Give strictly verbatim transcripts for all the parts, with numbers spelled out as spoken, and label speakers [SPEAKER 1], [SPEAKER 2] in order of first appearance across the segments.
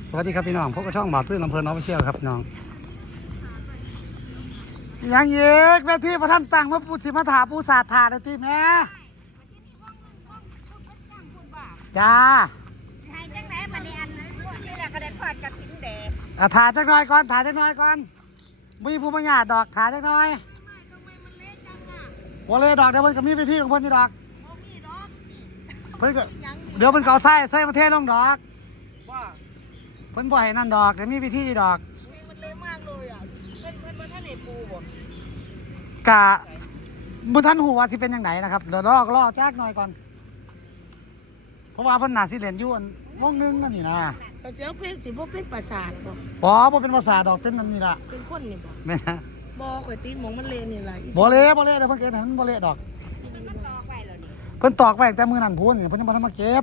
[SPEAKER 1] สวัสดีครับพี่น้องพบกับช่องบ่าวตื้นลำเพลินออฟฟิเชียลครับพี่น้องยังเยกแม่ที่พระท่านตั้งมาปูสิมาถาปูศาสตร์ถาได้ที่แม่จ้า
[SPEAKER 2] ให้จังไหนมาในอันนี่แหละก็ได้ทอดกระถิ่นแดง
[SPEAKER 1] อ่ะถาจักหน่อยก่อนถาจักหน่อยก่อนมีผู้มาหยาดดอกถาจักหน่อยว่าเลยดอกเดี๋ยวมันก็มีวิธีของเพิ่นนี่ดอกเพิ่นก็เดี๋ยวเพิ่นก็เอาไส้ไส้มาเทลงดอกเพิ่นบ่ให้นั่นดอกเดี๋ยวมีวิธีดอก
[SPEAKER 2] มันเละมากเลยอ่ะเพิ่นเพิ่นบ่ทันได้ปูบ่
[SPEAKER 1] กะบุท่านหูว่าสิเป็นยังไงนะครับเดี๋ยวรอรอแจ๊กหน่อยก่อนเพราะว่าเพิ่นน่าสิเล่นอยู่อันวงนึงนั่นนี่นะ
[SPEAKER 2] ก็เจ้าเป็นสิบ่เป็นประสาทบ่
[SPEAKER 1] บ่บ่เป็นภาษาดอกเป็นนั่นนี่ล่ะ
[SPEAKER 2] เป็นคนนี่บ่
[SPEAKER 1] แม่นะ
[SPEAKER 2] บ่ข่อยตีนหมองมันเละนี่ล่ะ
[SPEAKER 1] บ่เละบ่เละเดี๋ยวเพิ่นเก็บให้มันบ่เละดอก
[SPEAKER 2] มันตอกไว้แล้วนี่
[SPEAKER 1] เพิ่นตอกไว้แต่มื้อนั้นพูนนี่เพิ่นยังบ่ทันมาเก็บ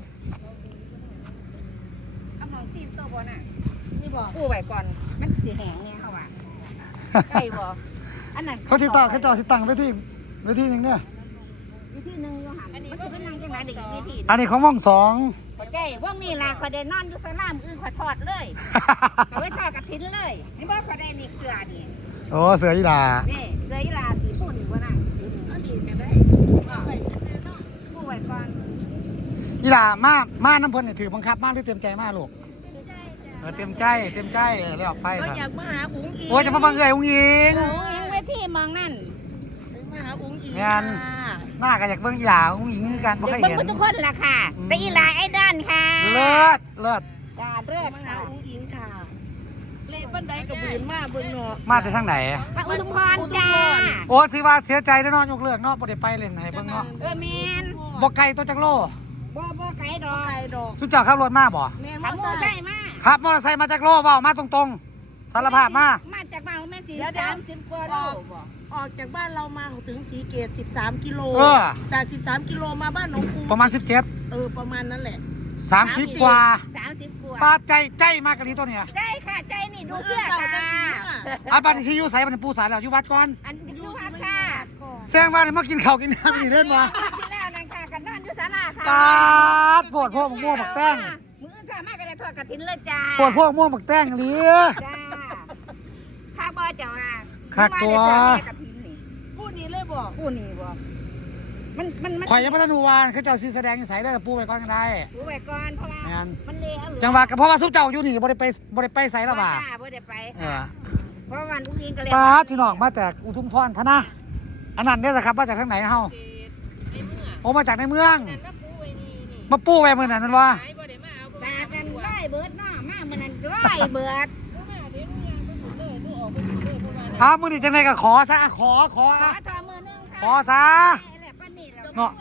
[SPEAKER 2] เอาหมองตีนโตบ่น่ะนี่บ่ปูไว้ก่อนมันสิแห้งแน่เขาว่าใช่บ่อันนั้น
[SPEAKER 1] เขาสิตอกเขาจอสิตั้งไว้ที่ไว้ที่นึงเนี่ย
[SPEAKER 2] วิธีนึงอยู่หั่นมันสิเป็นนางจังได๋อีกวิธี
[SPEAKER 1] อันนี้ของวงสอง
[SPEAKER 2] บ่ใช่วงนี้ล่ะข่อยได้นอนอยู่ศาลามื้ออื่นข่อยทอดเลยเอาไว้ทอดกฐินเลยนี่บ่ข่อยได้นี่เสื้อนี่
[SPEAKER 1] โอ้เสืออีหลา
[SPEAKER 2] นี่เสื้ออีหลาสีปูนี่บ่น่ะเอาดีก็ได้เอาไว้ซื่อๆเนาะปูไว้ก่อน
[SPEAKER 1] อีหลามามาน้ำเพิ่นนี่ถือบังคับมาหรือเต็มใจมาลูกเออเต็มใจเต็มใจเออแล้วไปครับ
[SPEAKER 2] อยากมาหาอุ๋งอิง
[SPEAKER 1] โอ้ยจะมาบังเอิญอุ้งอิง
[SPEAKER 2] อุ๋งอิงเวทีมองนั่นมาหาอุ๋งอิง
[SPEAKER 1] งานหน้าก็อยากเบิ่งอีหลาอุ้งอิงคือกันบ่เคย
[SPEAKER 2] เบิ่
[SPEAKER 1] เห็น
[SPEAKER 2] งทุกคนล่ะค่ะแต่อีหลาไอ้ดอนค่ะ
[SPEAKER 1] เลิศเลิศ
[SPEAKER 2] จ้าเลิศมาหาอุ๋งอิงค่ะเลบันไดกับบืนมาเบิ่งเนาะ
[SPEAKER 1] มาแต่ทางไหน
[SPEAKER 2] พระอุทุมพรจ้า
[SPEAKER 1] โอ้สิว่าเสียใจเด้อเนาะยกเลิกเนาะบ่ได้ไปเล่นให้เบิ่งเนาะ
[SPEAKER 2] เออแม่น
[SPEAKER 1] บ่ไกลตัวจักโล
[SPEAKER 2] บ่บ่ไกลดอกไกลดอก
[SPEAKER 1] สุเจ้าขับรถมาบ่
[SPEAKER 2] แม่นมอเตอร์ไซค์มา
[SPEAKER 1] ขับมอเตอร์ไซค์มาจากโลเว้ามาตรงๆสารภาพมา
[SPEAKER 2] มาจากบ้านแม่นสิสามสิบกว่าโลบ่ออกจากบ้านเรามาถึงสีเกตสิบสามกิโลจากสิบสามกิโลมาบ้านหนองคู
[SPEAKER 1] ประมาณสิบเจ็ด
[SPEAKER 2] เออประมาณนั้นแหละ
[SPEAKER 1] สามสิบกว่า
[SPEAKER 2] สามสิบกว่า
[SPEAKER 1] ป้าใจใจมากกะลีตัวเนี่ย
[SPEAKER 2] ใจค่ะใจนี่ดูเสื้อค่ะ
[SPEAKER 1] อ่ะบัดนี้สิอยู่ไสบัดนี้ปูสายแล้วอยู่วัดก่อน
[SPEAKER 2] อันอยู่วัดค่ะ
[SPEAKER 1] แซงว่านี่มากินข้าวกินน้ำนี่เล่นวะ
[SPEAKER 2] ที่แล้วนางค่ะกันนอนอยู่ศาลาค่ะ
[SPEAKER 1] จ้าโพดพวกม่วงบักแต้ง
[SPEAKER 2] มือสามารถก็ได้ทอดกฐินเลยจ้า
[SPEAKER 1] โพดพวกม่วงบักแต้งหรือ
[SPEAKER 2] จ้าข้าบ่เจ้าอ่ะ
[SPEAKER 1] คักตัว
[SPEAKER 2] พูดนี้เลยบอกพูดนี้บอกมันมันมัน
[SPEAKER 1] ข่อยยังบ่ทันรู้ว่าเขาเจ้าสิแสดงอยู่ไสเด้อปูไปก่อนก็ได้
[SPEAKER 2] ปูไปก่อนเพราะว่ามันเละ
[SPEAKER 1] จังหวะก็เพราะว่าซุปเจ้าอยู่นี่บ่ได้ไปบ่ได้ไปไสแล้วว่า
[SPEAKER 2] บ่ได้ไป
[SPEAKER 1] เออ
[SPEAKER 2] เพราะวันอุ้งอิงก็เลย
[SPEAKER 1] ป้าพี่น้องมาจากอุทุมพรพะนะอันนั้นเด้อครับมาจากทางไหนเฮาโอ้มาจากในเมืองมาปูไว้มื้อนั้นมันว่า
[SPEAKER 2] สากันร้อยเบิดเนาะมามื้อนั้นร้อยเบิด
[SPEAKER 1] อ้าวมื้อนี้จังได๋ก็ขอซะขอขอ
[SPEAKER 2] ขอทอมื้อนึงค่ะ
[SPEAKER 1] ขอซะเนาะ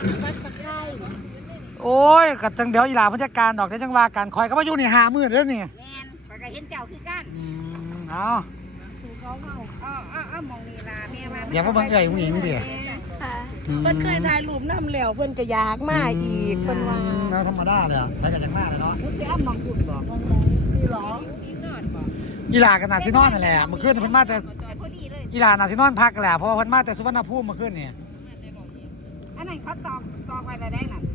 [SPEAKER 1] โอ้ยก็จังเดี๋ยวอีหลาผู้จัดการดอกได้จังว่ากันคอยก็มาอยู่นี่ห้ามื้อเด้อนี่
[SPEAKER 2] แม่นข้อยก็เห็นเจ้าคือกัน
[SPEAKER 1] อืมเอา
[SPEAKER 2] สู่เขาเฮาอ้อๆๆมองนี่ล่ะแม่ว่า
[SPEAKER 1] อย่ามาบังเอิญอุ้งอิงดิ
[SPEAKER 2] เพิ่นเคยถ่ายรูปนำแล้วเพิ่นก็อยากมาอีกเพิ่นว่า
[SPEAKER 1] เนาะธรรมดาเลยอ่ะไปกันจังมาเลยเนาะ
[SPEAKER 2] มึงสิอ้ำมองคุณบ่นี่หรอ
[SPEAKER 1] อีหลาก็น่าสินอนนั่นแหละเมื่อคืนเพิ่นมาแต่อีหลาน่าสินอนพักแหละเพราะว่าเพิ่นมาแต่สุวรรณภูมิเมื่อคืนนี่
[SPEAKER 2] อันนั้นเขาตอกตอกไว้แล้วได้น่ะ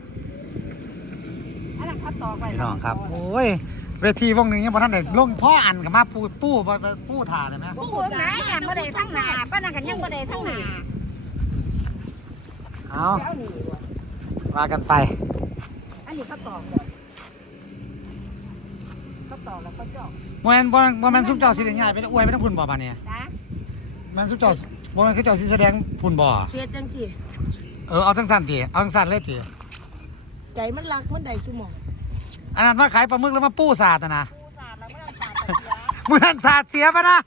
[SPEAKER 2] อันนั้นเขาตอกไว้
[SPEAKER 1] พี่น้องครับโอ้ยเวทีวงนึงยังบ่ทันได้ลงพ่ออันก็มาปูปูปูถ่าได้มั้ย
[SPEAKER 2] ปูหนายังบ่ได้ทั้งหน้าป้านั่นก็ยังบ่ได้ทั้งหน้า
[SPEAKER 1] เอาว่ากันไป
[SPEAKER 2] อันนี้เขาตอกก่อนเขาตอกแล้วเขาเจาะ
[SPEAKER 1] บ่แม่นบ่บ่แม่นซุปเจ้าสิได้ย้ายไปอวยไปทางพุ่นบ่บัดนี้จ้ะแม่นซุปเจ้าบ่แม่นคือเจ้าสิแสดงพุ่นบ่
[SPEAKER 2] เฮ็ดจังซี่
[SPEAKER 1] เออเอาจังซั่นติเอาจังซั่นเลยติ
[SPEAKER 2] ใจมันรักมันได้ซุหม่อง
[SPEAKER 1] อันนั้นมาขายปลาหมึกแล้วมาปูสาดน่ะนะ
[SPEAKER 2] ปูสาดแล้วมันสาด
[SPEAKER 1] มื้อนั้นสาดเสียป่ะนะ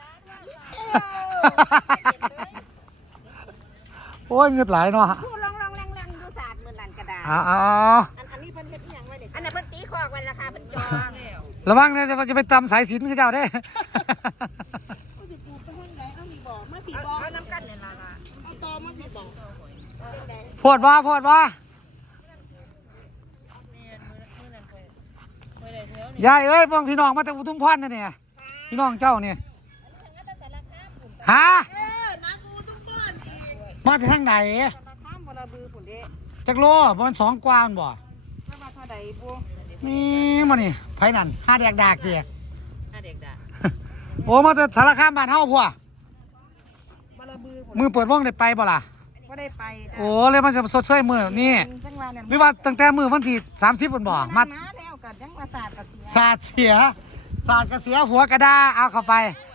[SPEAKER 1] โอ้ยเงือดไหลเนาะ
[SPEAKER 2] พูดลองๆแรงๆดูสาดมื้อนั้นก็ได้
[SPEAKER 1] อ๋อ
[SPEAKER 2] อันอันนี้เพิ่นเฮ็ดอีหยังไว้นี่อันนั้นเพิ่นตีคอกไว้ราคาเพิ่นจอง
[SPEAKER 1] ระวังนะจะไปตำสายสิญจน์คือเจ้าเด้
[SPEAKER 2] เอาสิปูไปทางไหนเอานี่บ่มาพี่บ่เอาน้ำกันนี่ล่ะเอาตอมาพี่บ่
[SPEAKER 1] โพดว่าโพดว่ายายเอ้ยพวกพี่น้องมาจากอุทุมพรนี่เนี่ยพี่น้องเจ้านี่ฮะมาจากทางไหนจักโลประมาณสองกว่าบ่
[SPEAKER 2] มาเท่าใดบ่
[SPEAKER 1] นี่มานี่ไผนั่นห้าแดกดากเดีย
[SPEAKER 3] ห้าเด็กด่า
[SPEAKER 1] โอ้มาแต่สารคามบ้านเฮาพัว
[SPEAKER 2] บาราบือ
[SPEAKER 1] มือเปิดวงได้ไปบ่ล่ะ
[SPEAKER 2] ก็ได้ไป
[SPEAKER 1] โอ้เลยมันจะสดเชยมือนี่
[SPEAKER 2] จังหวะนั้น
[SPEAKER 1] หรือว่าตั้งแต่มือวันที่สามสิบบ่บ่มา
[SPEAKER 2] แล้วก็จังมาศาสตร์กับ
[SPEAKER 1] สาดเสียสาดกระเสียหัวกระดาเอาเข้าไป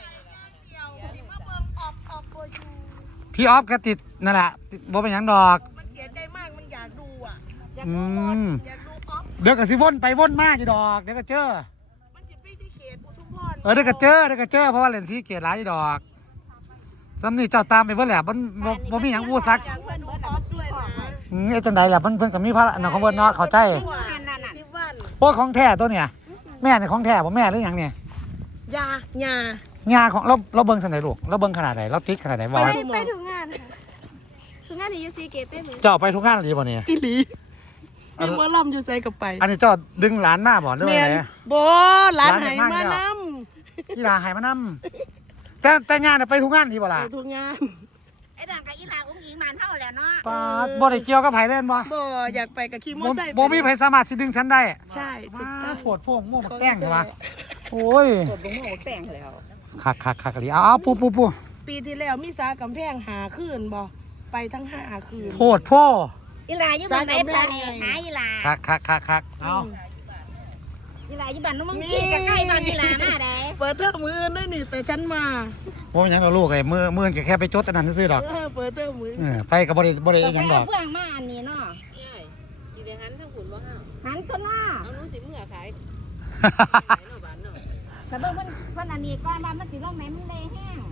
[SPEAKER 1] พี่ออฟก็ติดนั่นแหละติดบ่เป็นหยังดอก
[SPEAKER 2] มันเสียใจมากมันอยากดูอ่ะ
[SPEAKER 1] อืม
[SPEAKER 2] อยากดูออฟ
[SPEAKER 1] เดี๋ยวก็สิวนไปวนมาอยู่ดอกเดี๋ยวก็เจอ
[SPEAKER 2] มันจะไม่ได้เขตอุทุมพร
[SPEAKER 1] เออเดี๋ยวก็เจอเดี๋ยวก็เจอเพราะว่าเล่นสีเกียรหลายอยู่ดอกซ้ำนี่เจ้าตามไปเบิ่แหละมันบ่บ่มีหยังอู้ซัก
[SPEAKER 2] อยากเพื่อนเบิร์ดออฟด้วยนะ
[SPEAKER 1] อืมเอ้จังใดล่ะเพิ่นเพิ่นก็มีภาระอันนั้นของเพิ่นเนาะเข้าใจ
[SPEAKER 2] สิบวัน
[SPEAKER 1] โอ้ของแท้ตัวเนี่ยแม่เนี่ยของแท้บ่แม่หรือหยังเนี่ย
[SPEAKER 2] ยาหยา
[SPEAKER 1] งาของเราเราเบิ่งสันไหนลูกเราเบิ่งขนาดไหนเราติดขนาดไหนบ่
[SPEAKER 2] ไป
[SPEAKER 1] ว่า
[SPEAKER 2] ดู
[SPEAKER 4] ไปทุกงานค่ะทุกงานที่ยูซีเกตเต้มือ
[SPEAKER 1] เจ้าไปทุกงานเลยบ่เนี่ย
[SPEAKER 2] ติลีมีหมอลำอยู่ใจกับไป
[SPEAKER 1] อันนี้เจ้าดึงหลานมาบ่หรือว่าไง
[SPEAKER 2] โบร้านไหน
[SPEAKER 1] ร้านไหน
[SPEAKER 2] มา
[SPEAKER 1] บ้าง
[SPEAKER 2] น
[SPEAKER 1] เนี่ย กีฬาให้มานํแต่แต่งานน่ะไปทุกงานดีบ่
[SPEAKER 2] ำ
[SPEAKER 1] ล่ะ
[SPEAKER 2] ไปทุกงาน
[SPEAKER 4] ไอ้ดังกับอีหลาอุ้งอิงมานเท่าแล้วเนาะ
[SPEAKER 1] ปาดบ่ได้เกี่ยวกับไผเล่นบ่
[SPEAKER 2] โบอยากไปกับขี่มอ
[SPEAKER 1] บ่
[SPEAKER 2] ไซค์
[SPEAKER 1] บ่มีไผสามารถสิดึงฉันได้
[SPEAKER 2] ใช่ถูก
[SPEAKER 1] มา
[SPEAKER 2] ต้อง
[SPEAKER 1] โผดโฟงโม่บักแต้งใช่ปะโอ้ย
[SPEAKER 4] กดบุ้งโม่แต่งแล้ว
[SPEAKER 1] คักคักคักเลยเอาเอาปูปูปู
[SPEAKER 2] ปีที่แล้วมีสากำแพงหาคืนบ่ไปทั้งห้าคืน
[SPEAKER 1] โผดโพ่
[SPEAKER 4] อีหลาอยู่บ้านไหนปลาเนี่ยหาอีหลา
[SPEAKER 1] คักคักคักคักเอา
[SPEAKER 4] อีหลาอยู่บ้านน้องมึงกี้กับใกล้บ้านอีหลามาได้
[SPEAKER 2] เปิดเทอมมือด้วยนี่แต่ฉันมา
[SPEAKER 1] โอ้ยยังเราลูกไอ้มือมือแค่ไปจดอันนั้นซื้อๆดอก
[SPEAKER 2] เออเปิดเทอมมือ
[SPEAKER 1] เออไปกับ่ได้บ่ได้อิหยังดอก
[SPEAKER 4] เฟื่องมาอันนี้เนาะ
[SPEAKER 3] ใช่กินในหันทั้งขุนว่าห้าว
[SPEAKER 4] หันตัวเนาะ
[SPEAKER 3] เอานู้นสิเมื่อขายขายเนาะบ้านเนาะ
[SPEAKER 4] แต่เบิ่งมันมันอันนี้ก่อนว่ามันสิลงไหนมันเลยแห้ง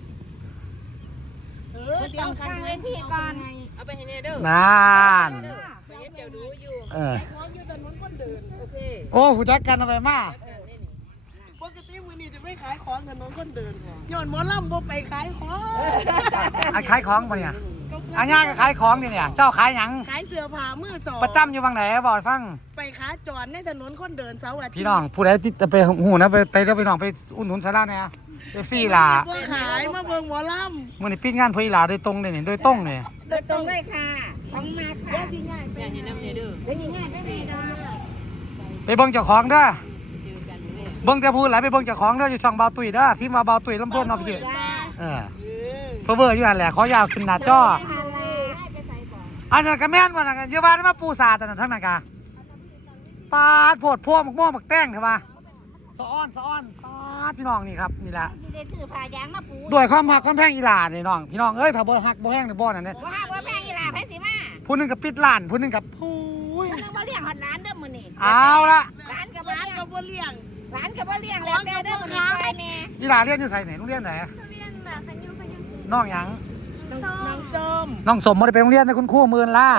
[SPEAKER 2] เออ
[SPEAKER 4] มัน
[SPEAKER 2] เดี๋ย
[SPEAKER 4] ต้
[SPEAKER 2] ว
[SPEAKER 4] อง
[SPEAKER 2] คั
[SPEAKER 4] กาน ร
[SPEAKER 2] เว
[SPEAKER 4] เว
[SPEAKER 2] ที
[SPEAKER 4] ที
[SPEAKER 2] ก่
[SPEAKER 4] ก่
[SPEAKER 2] อ
[SPEAKER 4] อน น
[SPEAKER 3] เอาไปให้เนเด้อ
[SPEAKER 1] นาน
[SPEAKER 3] ไปเฮ็ดเจ้าดูอยู่
[SPEAKER 1] เออ
[SPEAKER 2] ของอยู่ถนนคนเดิน
[SPEAKER 3] โอเค
[SPEAKER 1] โอ้หูจักกันเอาไปมา
[SPEAKER 3] กันนี่นี่
[SPEAKER 2] ปกติมือนี้จะไม่ขายของถนนคนเดินย้อนหมอลำบ่ไปขายของ
[SPEAKER 1] อันขายของบ่เนี่ยอันย่าก็ขายของนี่เนี่ยเจ้าขายหยัง
[SPEAKER 2] ขายเสื้อผ้ามือสอง
[SPEAKER 1] ประจำอยู่ฝั่งไหนบอกให้ฟัง
[SPEAKER 2] ไปขาจรในถนนคนเดินเสาร์อาทิตย์
[SPEAKER 1] พี่น้องผู้ใดที่จะไปหูนะไปไปเดี๋ยวพี่น้องไปอุ่นหนุนสาระเนี่ยเอฟซีล่ะ
[SPEAKER 2] บ่ขายมาเบิ่งหมอล
[SPEAKER 1] มื้อนี้ปิ้งงานเพื่ออีหลาโดยตรงเลยนี่โดยตรงนี่
[SPEAKER 4] โดยตรงเลยค่ะต้องมา
[SPEAKER 2] ำ
[SPEAKER 4] ค่ะ
[SPEAKER 2] ย่าสิง่ายไป
[SPEAKER 3] อยากเห็นน้ำเนเด้อ
[SPEAKER 4] เดี๋ยวนี้ง่ายไปเลยเนาะ
[SPEAKER 1] ไปเบิ่งเจ้าของเด้อ
[SPEAKER 3] เจอกันแน่
[SPEAKER 1] เบิ่งแต่พูดหลายไปเบิ่งเจ้าของเด้ออยู่ช่องเบาตุ้ยเด้อพิมพ์มาเบาตุ้ยลำเพิ่นเนาะพี่
[SPEAKER 4] จ้า
[SPEAKER 1] เออ
[SPEAKER 2] เออ
[SPEAKER 1] เพอเวอร์อยู่นั่นแหละขอยาวขึ้นหน้าจอ
[SPEAKER 4] ผ่านแล้วไปใส่ก่อน
[SPEAKER 1] อันนั้นก็แม่นว่านั่นก็อย่าว่าได้มาปูสาดอันนั้นทั้งนั้นกะปาดโพดพวกมักม่วงมักแต้งเถอะว่าสะอ้อนสะอ้อนปาดพี่น้องนี่ครับนี่แหละ
[SPEAKER 4] ที่ได้ถือผ้ายางมาปู
[SPEAKER 1] ด้วยความหักความแพงอีหลานี่น้องพี่น้องเอ้ยถ้าบ่หักบ่แห้งนี่บ่นั่นเนี่ย
[SPEAKER 4] ว่าว่าแพงอีหลาไผสิมา
[SPEAKER 1] ผู้หนึงก็ปิดร้านผู้หนึงก็โอ้ย
[SPEAKER 4] นึกว่าเลี้ยงฮอดร้านเด้อมื้อนี้
[SPEAKER 1] เอาละ
[SPEAKER 4] ร้านก็บ่
[SPEAKER 2] ร้าน
[SPEAKER 4] เลี้ยง
[SPEAKER 2] ก็บ่เลี้ยง
[SPEAKER 4] ร้านก็บ่เลี้ยงแล้วแต่เด้อมื้อนี้ไปแม่
[SPEAKER 1] อีหลาเรียนอยู่ไสไหนโรงเรียนไหน
[SPEAKER 4] เรียนแบบคันยูคันยู
[SPEAKER 1] น้องหยัง
[SPEAKER 2] น้องส้ม
[SPEAKER 1] น้องสมบ่ได้ไปโรงเรียนนะคุณครูหมื่นล่ะ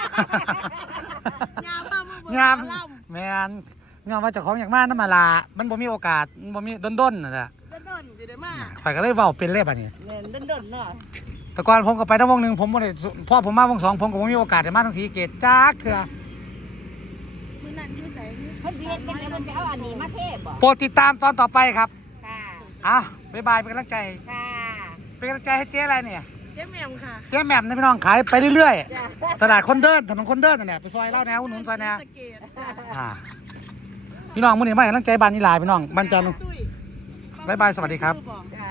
[SPEAKER 2] ยามาเมื่อเบิ่ง
[SPEAKER 1] งาม
[SPEAKER 2] หมอล
[SPEAKER 1] แม่นงามว่าเจ้าของอยากมานำมาลามันบ่มีโอกาสมันบ่มีดนๆนั่นแหละ
[SPEAKER 2] ำเดินๆสิได้มา
[SPEAKER 1] ข่อยก็เลยเว้าเป็นเลยบัดนี้
[SPEAKER 4] เงินดนๆเนาะ
[SPEAKER 1] แต่ก่อนผมก็ไปทั้งวงหนึ่งผมบ่ได้พ่อผมมาวงสองผมก็บ่มีโอกาสได้มาทั้งสีเกตจักเถื่อ
[SPEAKER 2] มื้อนั้นอยู่ไส
[SPEAKER 4] เพิ่นสิเฮ็ดจังได๋เพิ่นสิเอาอันนี้มาเทศบ่
[SPEAKER 1] โปรดติดตามตอนต่อไปครับ
[SPEAKER 4] ค่ะ
[SPEAKER 1] อ่ะบ๊ายบายเป็นกำลังใจ
[SPEAKER 4] ค่ะ
[SPEAKER 1] เป็นกำลังใจให้เจ๊อะไรเนี่ย
[SPEAKER 2] เจ๊แหม่มค่ะ
[SPEAKER 1] เจ๊แหม่มนะพี่น้องขายไปเรื่อย
[SPEAKER 4] จ้ะ
[SPEAKER 1] ๆตลาดคนเดินถนนคนเดินนั่นแหละไปซอยเล่าแนวอุดหนุนซอยแนว
[SPEAKER 2] สะเกษจ้ะ
[SPEAKER 1] อ่าพี่น้องมื้อนี้มาให้กำลังใจบ้านนี่หลายพี่น้องบ้านจันทร์
[SPEAKER 2] ตุ้ย
[SPEAKER 1] บ๊ายบายสวัสดีครับ
[SPEAKER 2] อก